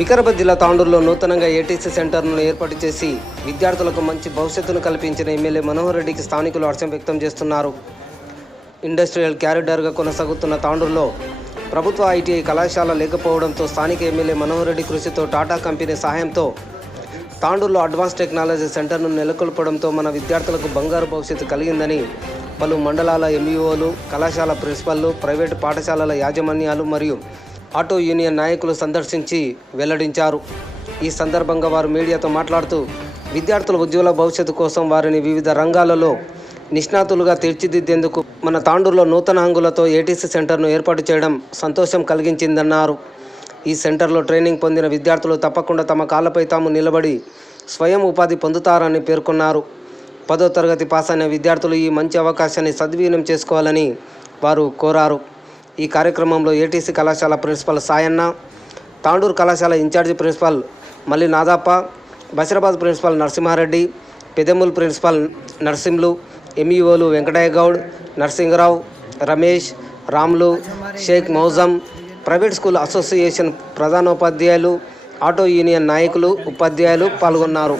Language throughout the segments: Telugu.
వికారాబాద్ జిల్లా తాండూరులో నూతనంగా ఏటీసీ సెంటర్ను ఏర్పాటు చేసి విద్యార్థులకు మంచి భవిష్యత్తును కల్పించిన ఎమ్మెల్యే మనోహర్ రెడ్డికి స్థానికులు హర్షం వ్యక్తం చేస్తున్నారు. ఇండస్ట్రియల్ క్యారిడార్గా కొనసాగుతున్న తాండూరులో ప్రభుత్వ ఐటీఐ కళాశాల లేకపోవడంతో స్థానిక ఎమ్మెల్యే మనోహర్ రెడ్డి కృషితో టాటా కంపెనీ సహాయంతో తాండూరులో అడ్వాన్స్ టెక్నాలజీ సెంటర్ను నెలకొల్పడంతో మన విద్యార్థులకు బంగారు భవిష్యత్తు కలిగిందని పలు మండలాల ఎంఈఓలు కళాశాల ప్రిన్సిపల్లు ప్రైవేటు పాఠశాలల యాజమాన్యాలు మరియు ఆటో యూనియన్ నాయకులు సందర్శించి వెల్లడించారు. ఈ సందర్భంగా వారు మీడియాతో మాట్లాడుతూ విద్యార్థుల ఉజ్వల భవిష్యత్తు కోసం వారిని వివిధ రంగాలలో నిష్ణాతులుగా తీర్చిదిద్దేందుకు మన తాండూరులో నూతన హంగులతో ఏటీసీ సెంటర్ను ఏర్పాటు చేయడం సంతోషం కలిగించిందన్నారు. ఈ సెంటర్లో ట్రైనింగ్ పొందిన విద్యార్థులు తప్పకుండా తమ కాళ్ళపై తాము నిలబడి స్వయం ఉపాధి పొందుతారని పేర్కొన్నారు. పదో తరగతి పాస్ అయిన విద్యార్థులు ఈ మంచి అవకాశాన్ని సద్వినియోగం చేసుకోవాలని వారు కోరారు. ఈ కార్యక్రమంలో ఏటీసీ కళాశాల ప్రిన్సిపల్ సాయన్న తాండూరు కళాశాల ఇన్ఛార్జి ప్రిన్సిపల్ మల్లి నాదాప Basheerabad principal Narasimha Reddy Peddemul principal Narsimlu ఎంఈఓలు Venkataiah Goud Narasinga Rao Ramesh Ramulu Sheikh Mouzam private school association ప్రధానోపాధ్యాయులు ఆటో యూనియన్ నాయకులు ఉపాధ్యాయులు పాల్గొన్నారు.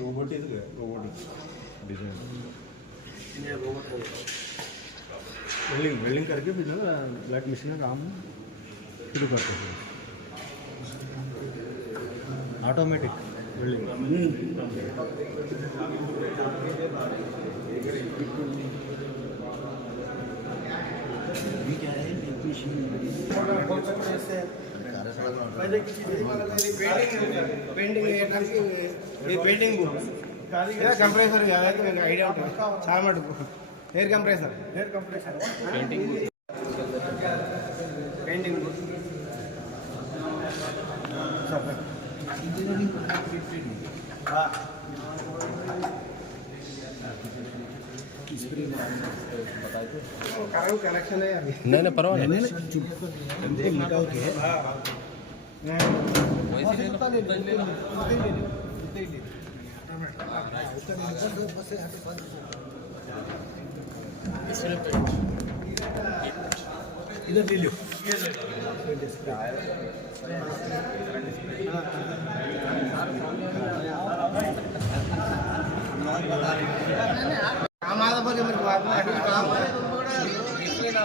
रोबोट ರೋಬೋಟ್ ಇದ್ರೆ वेल्डिंग वेल्डिंग करके फिर ना लाइट मशीन का काम शुरू करते हैं। ऑटोमेटिक वेल्डिंग क्या है? పెయింటింగ్ కంప్రెసర్ అదైతే మీకు ఐడియా ఉంటుంది చాలా మటుకు air compressor air compressor painting painting connection है अभी नहीं नहीं परवाह इधर ले लो। काम आधा बजे मेरे को आदमी काम है तुम बड़ा इसलिए ना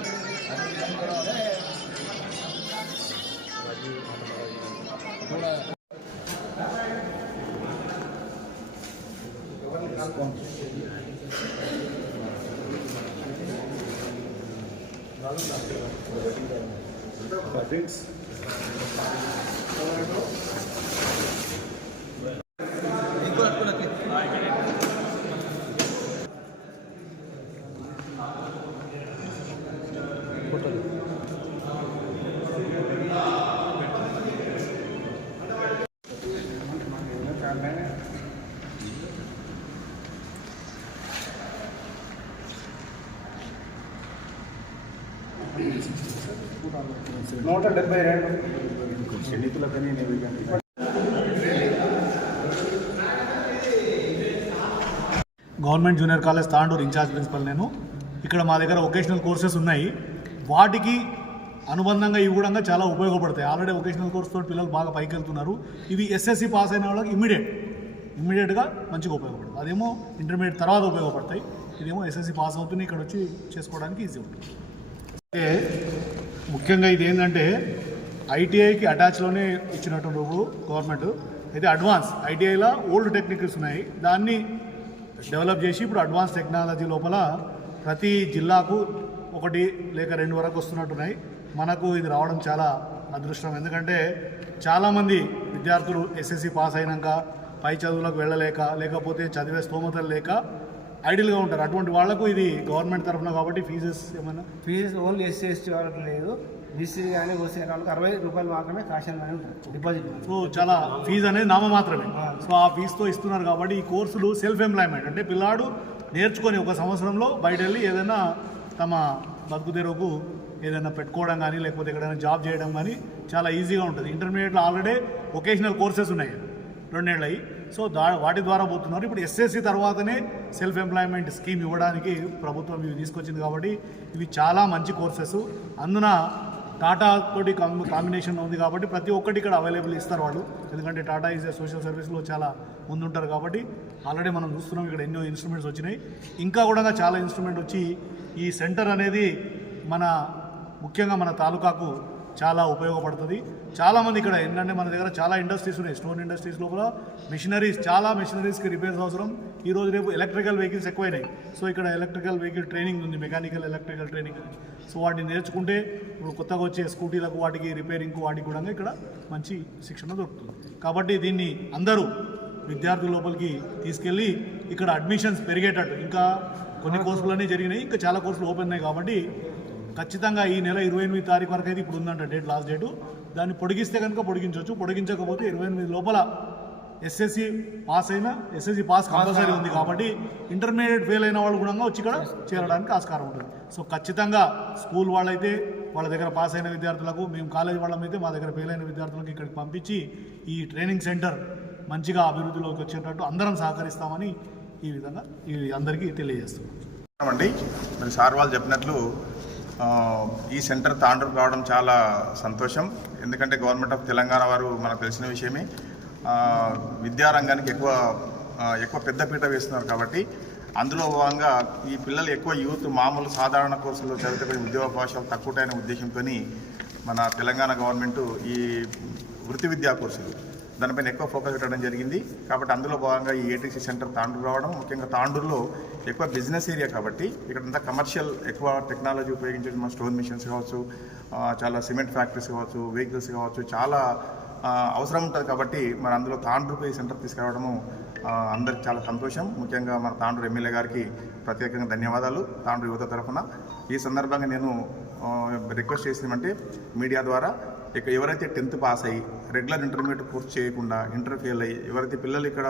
Thanks. నూట డెబ్బై రెండు. నిధులకని government junior college Tandur in charge principal నేను. ఇక్కడ మా దగ్గర ఒకేషనల్ కోర్సెస్ ఉన్నాయి. వాటికి అనుబంధంగా ఇవి కూడా చాలా ఉపయోగపడతాయి. ఆల్రెడీ వొకేషనల్ కోర్స్ పిల్లలు బాగా పైకి వెళ్తున్నారు ఇవి ఎస్ఎస్సి పాస్ అయిన వాళ్ళకి ఇమీడియట్ ఇమ్మీడియట్గా మంచిగా ఉపయోగపడుతుంది అదేమో ఇంటర్మీడియట్ తర్వాత ఉపయోగపడతాయి. ఇదేమో ఎస్ఎస్సి పాస్ అవుతుంది ఇక్కడ వచ్చి చేసుకోవడానికి ఈజీ ఉంటుంది. అయితే ముఖ్యంగా ఇది ఏంటంటే ఐటీఐకి అటాచ్లోనే ఇచ్చినటువంటి గవర్నమెంట్ అయితే అడ్వాన్స్ ఐటీఐలో ఓల్డ్ టెక్నికల్స్ ఉన్నాయి. దాన్ని డెవలప్ చేసి ఇప్పుడు అడ్వాన్స్ టెక్నాలజీ లోపల ప్రతి జిల్లాకు ఒకటి లేక రెండు వరకు వస్తున్నట్టున్నాయి. మనకు ఇది రావడం చాలా అదృష్టం. ఎందుకంటే చాలామంది విద్యార్థులు ఎస్ఎస్సి పాస్ అయినాక పై చదువులకు వెళ్ళలేక లేకపోతే చదివే స్తోమతలు లేక ఐడియల్గా ఉంటారు. అటువంటి వాళ్ళకు ఇది గవర్నమెంట్ తరఫున కాబట్టి ఫీజెస్ ఏమైనా ఫీజు ఓన్లీ ఎస్సీ ఎస్టీ వాళ్ళకి లేదు. బీసీ కానీ ఓసీ వాళ్ళకి అరవై రూపాయలు మాత్రమే కాషన్ మనీ ఉంటుంది. డిపాజిట్ సో చాలా ఫీజు అనేది నామ మాత్రమే. సో ఆ ఫీజుతో ఇస్తున్నారు కాబట్టి ఈ కోర్సులు సెల్ఫ్ ఎంప్లాయ్మెంట్ అంటే పిల్లాడు నేర్చుకొని ఒక సంవత్సరంలో బయట వెళ్ళి ఏదైనా తమ బతుకు ఏదైనా పెట్టుకోవడం కానీ లేకపోతే ఎక్కడైనా జాబ్ చేయడం కానీ చాలా ఈజీగా ఉంటుంది. ఇంటర్మీడియట్లో ఆల్రెడీ వొకేషనల్ కోర్సెస్ ఉన్నాయి. రెండేళ్ళు అయ్యి సో దా వాటి ద్వారా పోతున్నారు. ఇప్పుడు ఎస్ఎస్సి తర్వాతనే సెల్ఫ్ ఎంప్లాయ్మెంట్ స్కీమ్ ఇవ్వడానికి ప్రభుత్వం ఇవి తీసుకొచ్చింది కాబట్టి ఇవి చాలా మంచి కోర్సెస్ అందున టాటా తోటి కాంబినేషన్ ఉంది కాబట్టి ప్రతి ఒక్కటి ఇక్కడ అవైలబుల్ ఇస్తారు వాళ్ళు. ఎందుకంటే టాటా ఈజ్ సోషల్ సర్వీస్లో చాలా ముందుంటారు కాబట్టి ఆల్రెడీ మనం చూస్తున్నాం ఇక్కడ ఎన్నో ఇన్స్ట్రుమెంట్స్ వచ్చినాయి. ఇంకా కూడా చాలా ఇన్స్ట్రుమెంట్ వచ్చి ఈ సెంటర్ అనేది మన ముఖ్యంగా మన తాలూకాకు చాలా ఉపయోగపడుతుంది. చాలామంది ఇక్కడ ఏంటంటే మన దగ్గర చాలా ఇండస్ట్రీస్ ఉన్నాయి. స్టోన్ ఇండస్ట్రీస్ లోపల మిషనరీస్ చాలా మిషనరీస్కి రిపేర్స్ అవసరం. ఈ రోజు రేపు ఎలక్ట్రికల్ వెహికల్స్ ఎక్కువైనాయి. సో ఇక్కడ ఎలక్ట్రికల్ వెహికల్ ట్రైనింగ్ ఉంది మెకానికల్ ఎలక్ట్రికల్ ట్రైనింగ్ అని. సో వాటిని నేర్చుకుంటే ఇప్పుడు కొత్తగా వచ్చే స్కూటీలకు వాటికి రిపేరింగ్కు వాటికి కూడా ఇక్కడ మంచి శిక్షణ దొరుకుతుంది. కాబట్టి దీన్ని అందరూ విద్యార్థుల లోపలికి తీసుకెళ్ళి ఇక్కడ అడ్మిషన్స్ పెరిగేటట్టు. ఇంకా కొన్ని కోర్సులన్నీ జరిగినాయి. ఇంకా చాలా కోర్సులు ఓపెన్ ఉన్నాయి కాబట్టి ఖచ్చితంగా ఈ నెల ఇరవై ఎనిమిది తారీఖు వరకు అయితే ఇప్పుడు ఉందంట డేట్ లాస్ట్ డేటు దాన్ని పొడిగిస్తే కనుక పొడిగించవచ్చు. పొడిగించకపోతే ఇరవై ఎనిమిది లోపల ఎస్ఎస్సి పాస్ అయినా ఎస్ఎస్సి పాస్ కంపల్సరీ ఉంది కాబట్టి ఇంటర్మీడియట్ ఫెయిల్ అయిన వాళ్ళు కూడా వచ్చి ఇక్కడ చేరడానికి ఆస్కారం ఉంటుంది. సో ఖచ్చితంగా స్కూల్ వాళ్ళైతే వాళ్ళ దగ్గర పాస్ అయిన విద్యార్థులకు మేము కాలేజ్ వాళ్ళమైతే మా దగ్గర ఫెయిల్ అయిన విద్యార్థులకు ఇక్కడికి పంపించి ఈ ట్రైనింగ్ సెంటర్ మంచిగా అభివృద్ధిలోకి వచ్చేటట్టు అందరం సహకరిస్తామని ఈ విధంగా ఈ అందరికీ తెలియజేస్తున్నాం. అండి మరి సార్ వాళ్ళు చెప్పినట్లు ఈ సెంటర్ తాండూరు కావడం చాలా సంతోషం. ఎందుకంటే గవర్నమెంట్ ఆఫ్ తెలంగాణ వారు మనకు తెలిసిన విషయమే. విద్యారంగానికి ఎక్కువ ఎక్కువ పెద్దపీట వేస్తున్నారు కాబట్టి అందులో భాగంగా ఈ పిల్లలు ఎక్కువ యూత్ మామూలు సాధారణ కోర్సుల్లో చదివితే కొంచెం ఉద్యోగ అవకాశాలు తక్కువటైన ఉద్దేశంతో మన తెలంగాణ గవర్నమెంట్ ఈ వృత్తి విద్యా కోర్సులు దానిపైన ఎక్కువ ఫోకస్ పెట్టడం జరిగింది. కాబట్టి అందులో భాగంగా ఈ ఏటీసీ సెంటర్ తాండూరు రావడం ముఖ్యంగా తాండూరులో ఎక్కువ బిజినెస్ ఏరియా కాబట్టి ఇక్కడంతా కమర్షియల్ ఎక్కువ టెక్నాలజీ ఉపయోగించే మన స్టోన్ మిషన్స్ కావచ్చు చాలా సిమెంట్ ఫ్యాక్టరీస్ కావచ్చు వెహికల్స్ కావచ్చు చాలా అవసరం ఉంటుంది కాబట్టి మరి అందులో తాండూరుకు ఈ సెంటర్ తీసుకురావడము అందరికి చాలా సంతోషం. ముఖ్యంగా మన తాండూరు ఎమ్మెల్యే గారికి ప్రత్యేకంగా ధన్యవాదాలు. తాండూరు యువత తరఫున ఈ సందర్భంగా నేను రిక్వెస్ట్ చేసినామంటే మీడియా ద్వారా ఇక ఎవరైతే టెన్త్ పాస్ అయ్యి రెగ్యులర్ ఇంటర్మీడియట్ పూర్తి చేయకుండా ఇంటర్ ఫెయిల్ అయ్యి ఎవరైతే పిల్లలు ఇక్కడ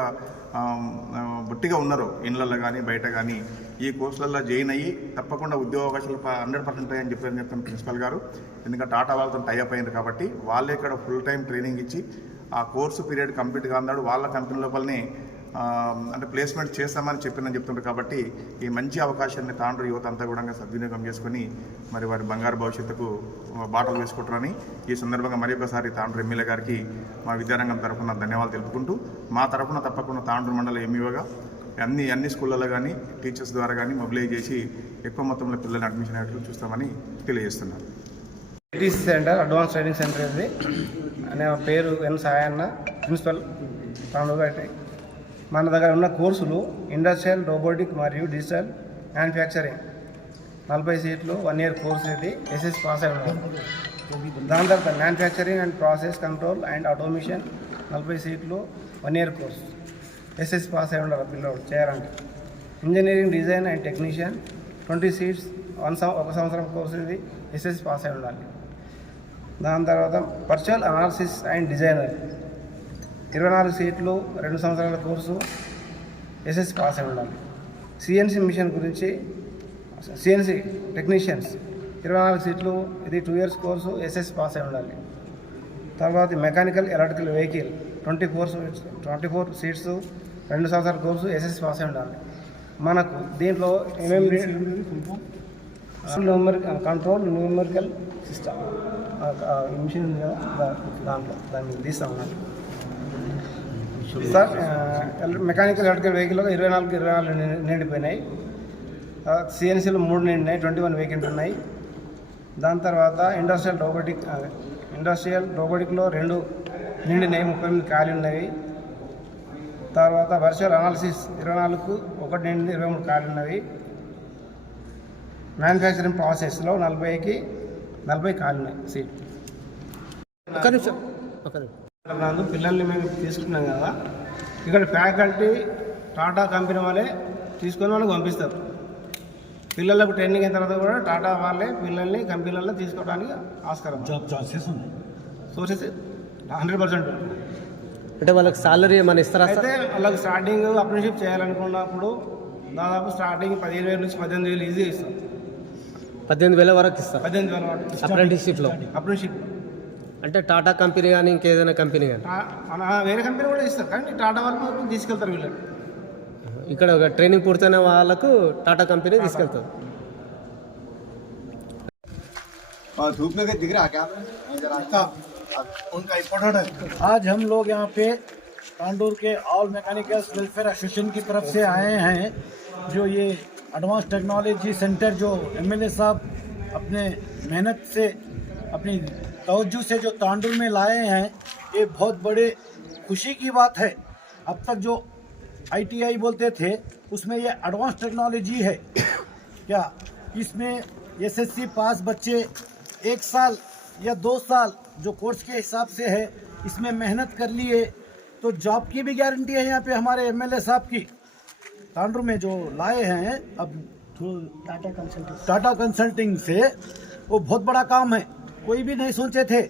బొట్టిగా ఉన్నారో ఇళ్ళల్లో కానీ బయట కానీ ఈ కోర్సులలో జాయిన్ అయ్యి తప్పకుండా ఉద్యోగ అవకాశాలు హండ్రెడ్ పర్సెంట్ అని చెప్పారని చెప్తాను ప్రిన్సిపల్ గారు. ఎందుకంటే టాటా వాళ్ళతో టైఅప్ అయింది కాబట్టి వాళ్ళే ఇక్కడ ఫుల్ టైం ట్రైనింగ్ ఇచ్చి ఆ కోర్సు పీరియడ్ కంప్లీట్ కాన్నాడు వాళ్ళ కంపెనీ లోపలనే అంటే ప్లేస్మెంట్ చేస్తామని చెప్పిందని చెప్తుంటారు కాబట్టి ఈ మంచి అవకాశాన్ని తాండ్రు యువత అంతా కూడా సద్వినియోగం చేసుకొని మరి వారి బంగారు భవిష్యత్తుకు బాటలు వేసుకుంటారని ఈ సందర్భంగా మరి ఒకసారి తాండ్రు ఎమ్మెల్యే గారికి మా విద్యారంగం తరఫున ధన్యవాదాలు తెలుపుకుంటూ మా తరఫున తప్పకుండా తాండ్రు మండల ఎంఈఓగా అన్ని అన్ని స్కూళ్ళలో కానీ టీచర్స్ ద్వారా కానీ మొబిలైజ్ చేసి ఎక్కువ మొత్తంలో పిల్లల్ని అడ్మిషన్ అయ్యేట్లు చూస్తామని తెలియజేస్తున్నారు. ITC centre advance training centre ఇది అనే పేరు ఎన్ సాయన్న ప్రిన్సిపల్ తాండూరు మన దగ్గర ఉన్న కోర్సులు ఇండస్ట్రియల్ రోబోటిక్ మరియు డిజిటల్ మ్యానుఫ్యాక్చరింగ్. నలభై సీట్లు వన్ ఇయర్ కోర్స్ ఇది ఎస్ఎస్ పాస్ అయి ఉన్నారు. దాని తర్వాత manufacturing and process control and automation నలభై సీట్లు one year course. SS pass అయి ఉండాలి పిల్లలు చేయాలంటే. Engineering design and technician twenty seats one ఒక సంవత్సరం కోర్సు ఇది ఎస్ఎస్ పాస్ అయి ఉండాలి. దాని తర్వాత పర్చువల్ అనాలిసిస్ అండ్ డిజైనర్. ఇరవై నాలుగు సీట్లు రెండు సంవత్సరాల కోర్సు ఎస్ఎస్ పాస్ అయి ఉండాలి. సిఎన్సి మిషన్ గురించి సిఎన్సి టెక్నీషియన్స్ ఇరవై నాలుగు సీట్లు ఇది two years course SS pass అయి ఉండాలి. తర్వాత mechanical electrical vehicle twenty four twenty four seats రెండు సంవత్సరాల కోర్సు ఎస్ఎస్ పాస్ అయి ఉండాలి. మనకు దీంట్లో ఏమేమి కంట్రోల్ న్యూమరికల్ సిస్టమ్ మిషన్ ఉంది కదా దాంట్లో దాన్ని తీస్తాం అన్నట్టు సార్ మెకానికల్ ఎలక్ట్రికల్ వెహికల్ ఇరవై నాలుగు ఇరవై నాలుగు నిండి- నిండిపోయినాయి. సిఎన్సీలు మూడు నిండినాయి ట్వంటీ వన్ వేకెంట్ ఉన్నాయి. దాని తర్వాత ఇండస్ట్రియల్ రోబోటిక్ ఇండస్ట్రియల్ రోబోటిక్లో రెండు నిండినాయి ముప్పై ఎనిమిది ఖాళీ ఉన్నవి తర్వాత వర్చువల్ అనాలిసిస్ ఇరవై నాలుగు ఒకటి నిండి ఇరవై మూడు ఖాళీ ఉన్నవి. మ్యానుఫ్యాక్చరింగ్ ప్రాసెస్లో నలభైకి నలభై ఖాళీ ఉన్నాయి సీట్. ఒక్క నిమిషం ఒక్క నిమిషం. నందు పిల్లల్ని మేము తీసుకున్నాం కదా ఇక్కడ ఫ్యాకల్టీ టాటా కంపెనీ వాళ్ళే తీసుకొని వాళ్ళకి పంపిస్తారు. పిల్లలకు ట్రైనింగ్ అయిన తర్వాత కూడా టాటా వాళ్ళే పిల్లల్ని కంపెనీలలో తీసుకోవడానికి ఆస్కారం. జాబ్ ఛాన్సెస్ ఉన్నాయి. సోర్సెస్ హండ్రెడ్ పర్సెంట్ అంటే వాళ్ళకి సాలరీ ఏమైనా ఇస్తారా అయితే వాళ్ళకి స్టార్టింగ్ అప్రెంటిషిప్ చేయాలనుకున్నప్పుడు దాదాపు స్టార్టింగ్ పదిహేను వేల నుంచి పద్దెనిమిది వేలు ఈజీ ఇస్తాం పద్దెనిమిది వేల వరకు ఇస్తారు. పద్దెనిమిది వేల వాటి అప్రెంటిస్షిప్లో అప్రెంటిషిప్ అంటే టాటా కంపెనీ కానీ ఇంకేదైనా కంపెనీ కానీ మన వేరే కంపెనీ కూడా ఇస్తారు కానీ టాటా వాళ్ళు మాత్రం తీసుకెళ్తారు వీళ్ళని ఇక్కడ ఒక ట్రైనింగ్ పూర్తయిన వాళ్ళకు టాటా కంపెనీ తీసుకెళ్తుంది धूप में दिख रहा क्या उनका इम्पोर्टेंट है आज हम लोग यहाँ पे तांडूर के ऑल मैकेनिकल्स वेलफेयर एसोसिएशन की तरफ से आए हैं जो ये एडवांस टेक्नोलॉजी सेंटर जो एमएलए साहब अपने मेहनत से अपनी तवज्जो से जो तांडूर में लाए हैं, ये बहुत बड़े खुशी की बात है। अब तक जो आईटीआई बोलते थे, उसमें ये एडवांस टेक्नोलॉजी है। क्या इसमें एसएससी पास बच्चे एक साल या दो साल जो कोर्स के हिसाब से है, इसमें मेहनत कर लिए तो जॉब की भी गारंटी है यहाँ पे हमारे एमएलए साहब की। तांडुर में जो लाए हैं, अब टाटा कंसल्टिंग टाटा कंसल्टिंग से वो बहुत बड़ा काम है। कोई भी नहीं सोचे थे।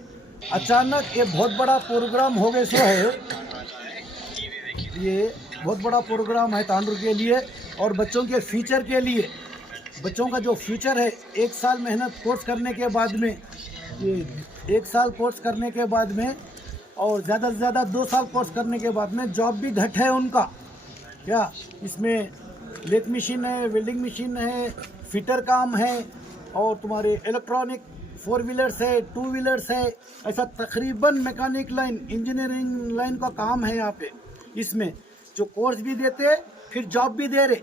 अचानक ये बहुत बड़ा प्रोग्राम हो गए सो है। ये बहुत बड़ा प्रोग्राम है तांडुर के लिए और बच्चों के फ्यूचर के लिए। बच्चों का जो फ्यूचर है, एक साल मेहनत कोर्स करने के बाद में, ये एक साल कोर्स करने के बाद में और ज़्यादा से ज़्यादा दो साल कोर्स करने के बाद में जॉब भी घट है उनका। क्या इसमें लेथ मशीन है, वेल्डिंग मशीन है, फिटर काम है और तुम्हारे इलेक्ट्रॉनिक फोर व्हीलर्स है, टू व्हीलर्स है, ऐसा तकरीबन मैकेनिक लाइन, इंजीनियरिंग लाइन का काम है यहाँ पे, इसमें। जो कोर्स भी देते, फिर जॉब भी दे रहे।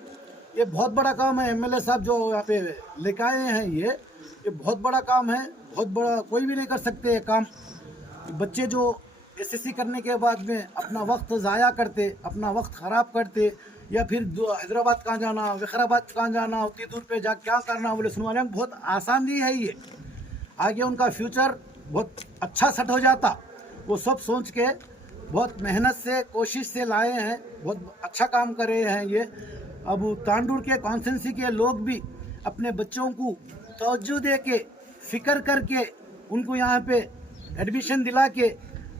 ये बहुत बड़ा काम है, एमएलए साहब जो यहाँ पे लेके आए हैं ये ये बहुत बड़ा काम है, बहुत बड़ा, कोई भी नहीं कर सकते ये काम। बच्चे जो एसएससी करने के बाद में अपना वक्त ज़ाया करते, अपना वक्त ख़राब करते, या फिर हैदराबाद कहाँ जाना विखराबाद कहाँ जाना, उतनी दूर पे जा, क्या करना, बोले सुनवाने में बहुत आसान है ये। आगे उनका फ्यूचर बहुत अच्छा सेट हो जाता। वो सब सोच के बहुत मेहनत से, कोशिश से लाए हैं, बहुत अच्छा काम कर रहे हैं ये। अब तांडूर के कॉन्सेंसी के लोग भी अपने बच्चों को तवज्जो दे के, फ़िक्र करके उनको यहाँ पे एडमिशन दिला के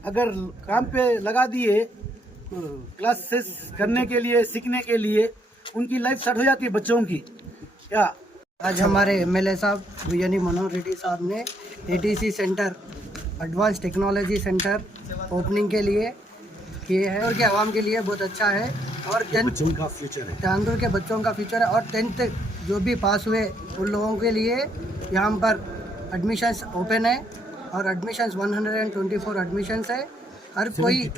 अगर काम पे लगा दिए क्लासेस करने के लिए, सीखने के लिए, उनकी लाइफ सेट हो जाती है बच्चों की। क्या आज हमारे एमएलए साहब विजयनी मनोहर रेड्डी साहब ने ATC centre advance technology centre opening के लिए किए हैं और के आवाम के लिए बहुत अच्छा है। और टेंथ का फ्यूचर है। तांदुर के बच्चों का फ्यूचर है और टेंथ जो भी पास हुए उन लोगों के लिए यहाँ पर एडमिशन्स ओपन है और एडमिशन्स 124 एडमिशन्स है। हर कोई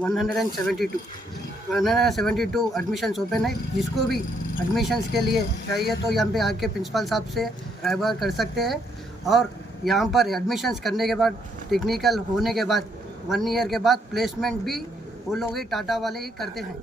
172 172 एडमिशन्स ओपन है। जिसको भी एडमिशन्स के लिए चाहिए तो यहाँ पे आके प्रिंसिपल साहब से रायबार कर सकते हैं। और यहाँ पर एडमिशन्स करने के बाद टेक्निकल होने के बाद वन ईयर के बाद प्लेसमेंट भी वो लोग ही टाटा वाले ही करते हैं।